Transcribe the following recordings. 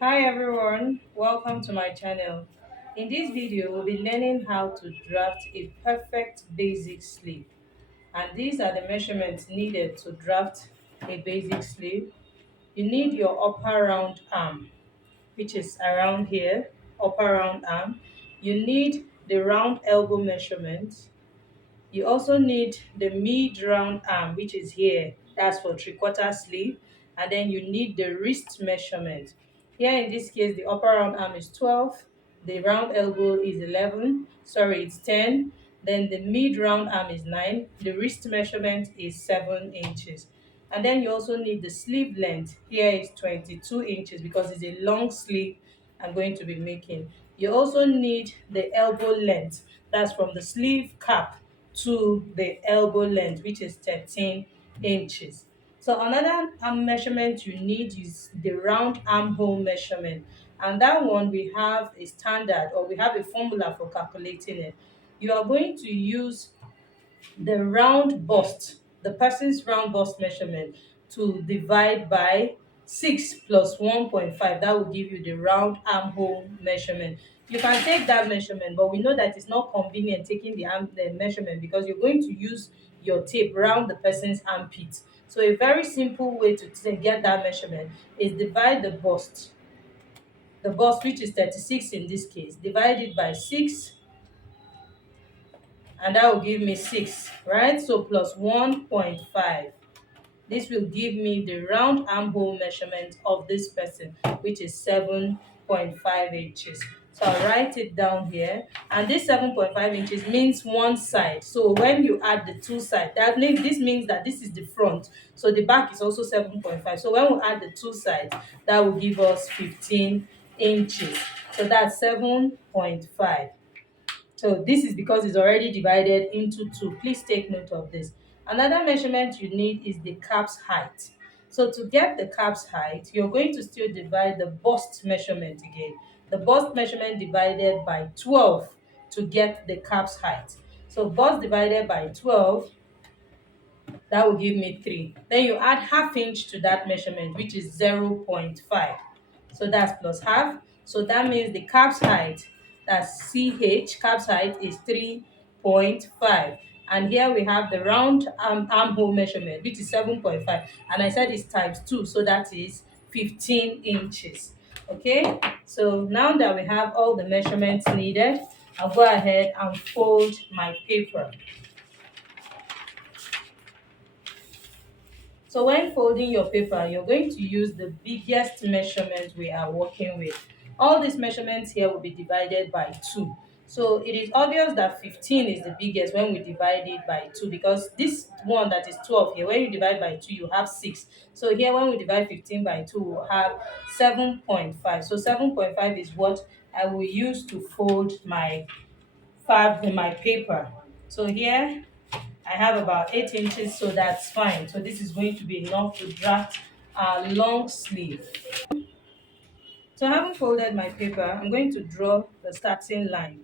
Hi everyone, welcome to my channel. In this video, we'll be learning how to draft a perfect basic sleeve. And these are the measurements needed to draft a basic sleeve. You need your upper round arm, which is around here, upper round arm. You need the round elbow measurement. You also need the mid round arm, which is here. That's for three-quarter sleeve. And then you need the wrist measurement. Here in this case, the upper round arm is 12. The round elbow is 11. Sorry, it's 10. Then the mid round arm is 9. The wrist measurement is 7 inches. And then you also need the sleeve length. Here is 22 inches because it's a long sleeve I'm going to be making. You also need the elbow length. That's from the sleeve cap to the elbow length, which is 13 inches. So another measurement you need is the round armhole measurement. And that one we have a standard, or we have a formula for calculating it. You are going to use the round bust, the person's round bust measurement, to divide by 6 plus 1.5. That will give you the round armhole measurement. You can take that measurement, but we know that it's not convenient taking the measurement because you're going to use your tape around the person's armpit. So a very simple way to get that measurement is divide the bust, which is 36 in this case, divide it by 6, and that will give me 6, right? So plus 1.5. This will give me the round armhole measurement of this person, which is 7.5 inches. So I'll write it down here. And this 7.5 inches means one side. So when you add the two sides, this means that this is the front. So the back is also 7.5. So when we add the two sides, that will give us 15 inches. So that's 7.5. So this is because it's already divided into two. Please take note of this. Another measurement you need is the cap's height. So to get the cap's height, you're going to still divide the bust measurement again. The bust measurement divided by 12 to get the cap's height. So bust divided by 12, that will give me 3. Then you add half inch to that measurement, which is 0.5. So that's plus half. So that means the cap's height, that's CH, cap's height is 3.5. And here we have the round armhole measurement, which is 7.5. And I said it's times 2, so that is 15 inches. Okay, so now that we have all the measurements needed, I'll go ahead and fold my paper. So when folding your paper, you're going to use the biggest measurement we are working with. All these measurements here will be divided by 2. So it is obvious that 15 is the biggest when we divide it by 2, because this one that is 12 here, when you divide by 2, you have 6. So here when we divide 15 by 2, we'll have 7.5. So 7.5 is what I will use to fold my my paper. So here I have about 8 inches, so that's fine. So this is going to be enough to draft a long sleeve. So having folded my paper, I'm going to draw the starting line.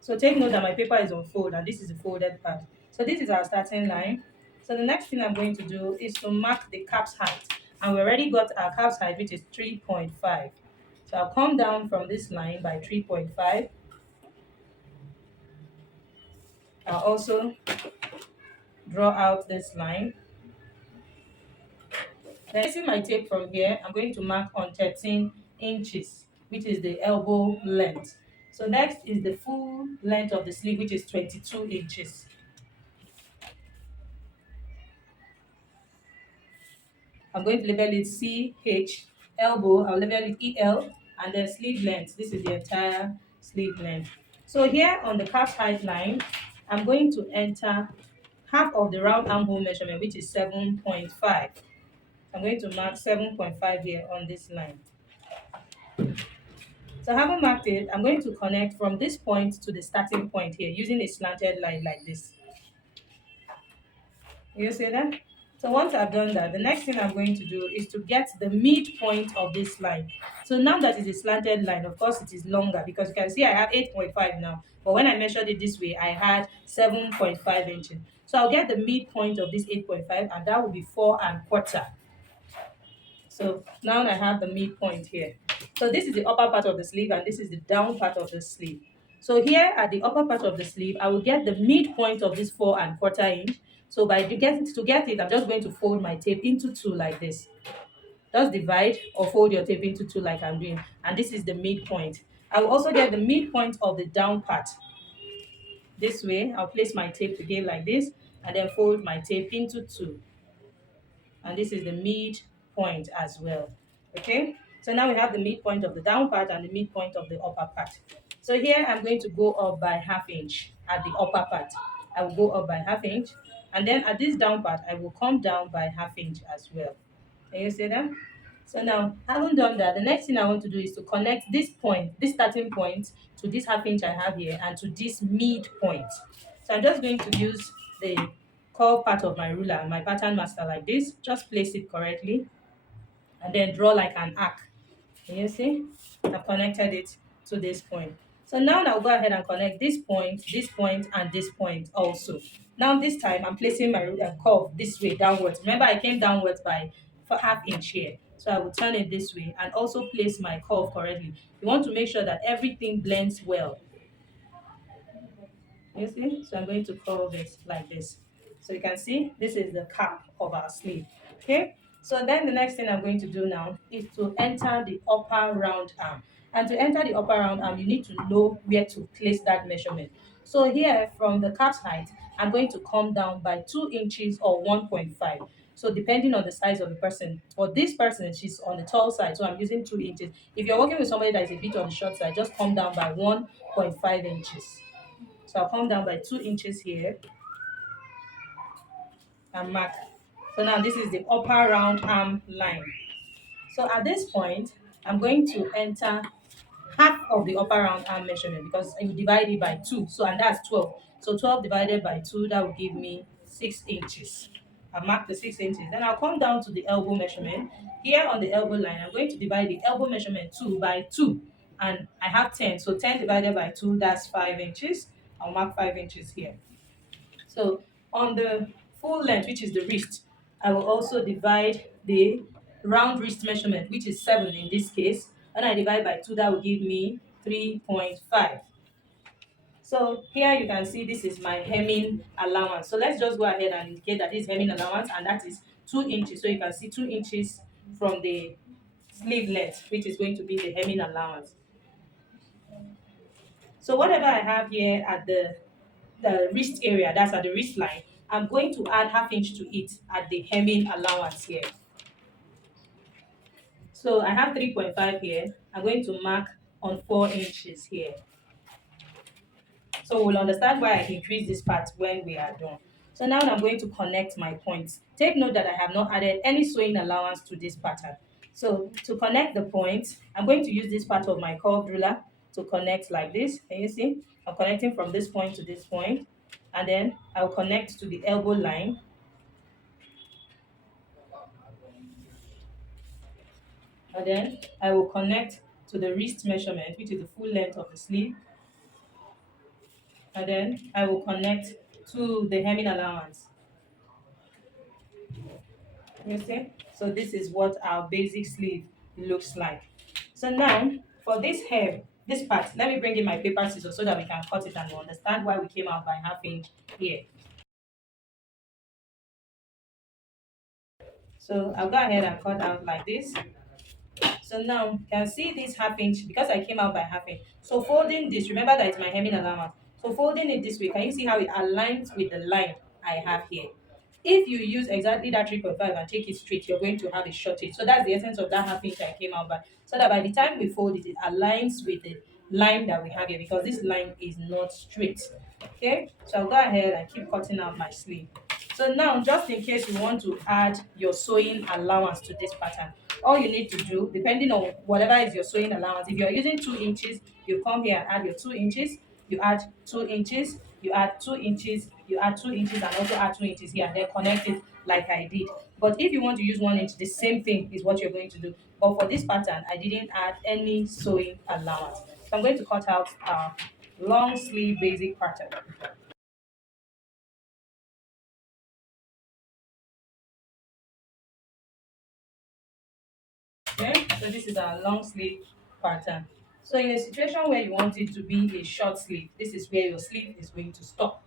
So take note that my paper is on fold and this is the folded part. So this is our starting line. So the next thing I'm going to do is to mark the cap's height. And we already got our cap's height, which is 3.5. So I'll come down from this line by 3.5. I'll also draw out this line. Then placing my tape from here, I'm going to mark on 13 inches, which is the elbow length. So next is the full length of the sleeve, which is 22 inches. I'm going to label it CH, elbow, I'll label it EL, and then sleeve length. This is the entire sleeve length. So here on the calf height line, I'm going to enter half of the round armhole measurement, which is 7.5. I'm going to mark 7.5 here on this line. So having marked it, I'm going to connect from this point to the starting point here using a slanted line like this. You see that? So once I've done that, the next thing I'm going to do is to get the midpoint of this line. So now that it's a slanted line, of course it is longer because you can see I have 8.5 now. But when I measured it this way, I had 7.5 inches. So I'll get the midpoint of this 8.5 and that will be 4 and quarter. So now I have the midpoint here. So this is the upper part of the sleeve and this is the down part of the sleeve. So here at the upper part of the sleeve, I will get the midpoint of this 4¼ inch. So to get it, I'm just going to fold my tape into two like this. Just divide or fold your tape into two like I'm doing. And this is the midpoint. I will also get the midpoint of the down part. This way, I'll place my tape again like this and then fold my tape into two. And this is the midpoint as well. Okay, so now we have the midpoint of the down part and the midpoint of the upper part. So here I'm going to go up by 1/2 inch at the upper part. I will go up by 1/2 inch, and then at this down part I will come down by 1/2 inch as well. Can you see that? So now, having done that, the next thing I want to do is to connect this point, this starting point, to this 1/2 inch I have here and to this midpoint. So I'm just going to use the curve part of my ruler, my pattern master like this. Just place it correctly and then draw like an arc. Can you see? I've connected it to this point. So now I'll go ahead and connect this point, and this point also. Now this time I'm placing my curve this way downwards. Remember I came downwards by 1/2 inch here. So I will turn it this way and also place my curve correctly. You want to make sure that everything blends well. You see? So I'm going to curve it like this. So you can see this is the cap of our sleeve. Okay? So then the next thing I'm going to do now is to enter the upper round arm. And to enter the upper round arm, you need to know where to place that measurement. So here from the cap's height, I'm going to come down by 2 inches or 1.5. So depending on the size of the person. For this person, she's on the tall side, so I'm using 2 inches. If you're working with somebody that is a bit on the short side, just come down by 1.5 inches. So I'll come down by 2 inches here and mark. So now this is the upper round arm line. So at this point, I'm going to enter half of the upper round arm measurement because you divide it by 2. So and that's 12. So 12 divided by 2, that will give me 6 inches. I mark the 6 inches. Then I'll come down to the elbow measurement. Here on the elbow line, I'm going to divide the elbow measurement 2 by 2. And I have 10. So 10 divided by 2, that's 5 inches. I'll mark 5 inches here. So on the full length, which is the wrist, I will also divide the round wrist measurement, which is 7 in this case. When I divide by 2, that will give me 3.5. So here you can see this is my hemming allowance. So let's just go ahead and indicate that this is hemming allowance, and that is 2 inches. So you can see 2 inches from the sleeve length, which is going to be the hemming allowance. So whatever I have here at the wrist area, that's at the wrist line, I'm going to add 1/2 inch to it at the hemming allowance here. So I have 3.5 here. I'm going to mark on 4 inches here. So we'll understand why I increase this part when we are done. So now I'm going to connect my points. Take note that I have not added any sewing allowance to this pattern. So to connect the points, I'm going to use this part of my curved ruler to connect like this. Can you see? I'm connecting from this point to this point, and then I'll connect to the elbow line. And then I will connect to the wrist measurement, which is the full length of the sleeve. And then I will connect to the hemming allowance. You see? So this is what our basic sleeve looks like. So now for this hem, this part, let me bring in my paper scissors so that we can cut it and understand why we came out by 1/2 inch here. So I'll go ahead and cut out like this. So now you can see this 1/2 inch because I came out by 1/2 inch. So folding this, remember that it's my hemming allowance. So folding it this way, can you see how it aligns with the line I have here? If you use exactly that 3.5 and take it straight, you're going to have a shortage. So that's the essence of that 1/2 inch I came out by. So that by the time we fold it, it aligns with the line that we have here because this line is not straight. Okay, so I'll go ahead and keep cutting out my sleeve. So now, just in case you want to add your sewing allowance to this pattern, all you need to do, depending on whatever is your sewing allowance, if you're using 2 inches, you come here and add your 2 inches, you add 2 inches, you add 2 inches, you add 2 inches, and also add 2 inches here, and then connect it like I did. But if you want to use 1 inch, the same thing is what you're going to do. But for this pattern, I didn't add any sewing allowance. So I'm going to cut out our long sleeve basic pattern. So this is our long sleeve pattern. So in a situation where you want it to be a short sleeve, this is where your sleeve is going to stop.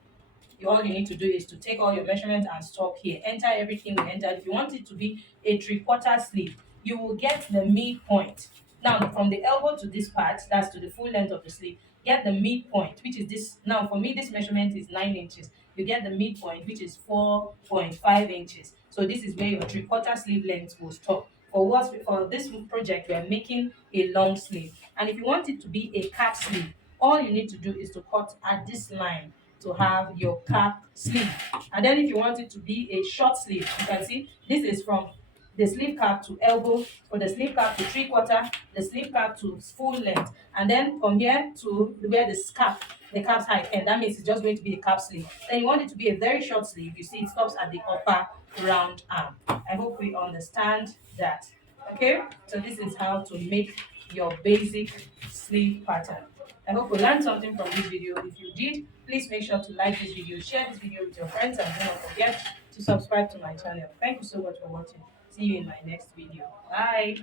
All you need to do is to take all your measurements and stop here. Enter everything we entered. If you want it to be a 3/4 sleeve, you will get the midpoint. Now, from the elbow to this part, that's to the full length of the sleeve, get the midpoint, which is this. Now, for me, this measurement is 9 inches. You get the midpoint, which is 4.5 inches. So this is where your 3/4 sleeve length will stop. For this project, we are making a long sleeve. And if you want it to be a cap sleeve, all you need to do is to cut at this line to have your cap sleeve. And then if you want it to be a short sleeve, you can see this is from the sleeve cap to elbow, for the sleeve cap to 3/4, the sleeve cap to full length, and then from here to where the cap's height, and that means it's just going to be a cap sleeve. Then you want it to be a very short sleeve. You see, it stops at the upper round arm. I hope we understand that. Okay, so this is how to make your basic sleeve pattern. I hope you learned something from this video. If you did, please make sure to like this video, share this video with your friends, and do not forget to subscribe to my channel. Thank you so much for watching. See you in my next video. Bye.